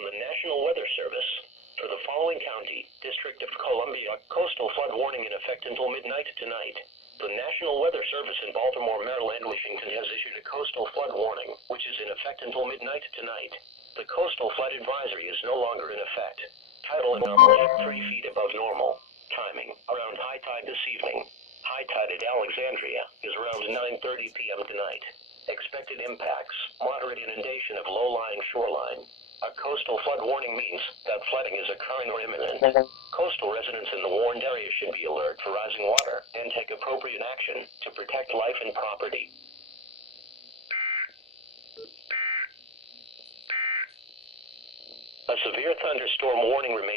From the National Weather Service. For the following county, District of Columbia, coastal flood warning in effect until midnight tonight. The National Weather Service in Baltimore, Maryland, Washington has issued a coastal flood warning, which is in effect until midnight tonight. The coastal flood advisory is no longer in effect. Tidal anomaly, 3 feet above normal. Timing, around high tide this evening. High tide at Alexandria is around 9:30 p.m. tonight. Expected impacts, moderate inundation of low-lying shoreline. A coastal flood warning means that flooding is occurring or imminent. Coastal residents in the warned area should be alert for rising water and take appropriate action to protect life and property. A severe thunderstorm warning remains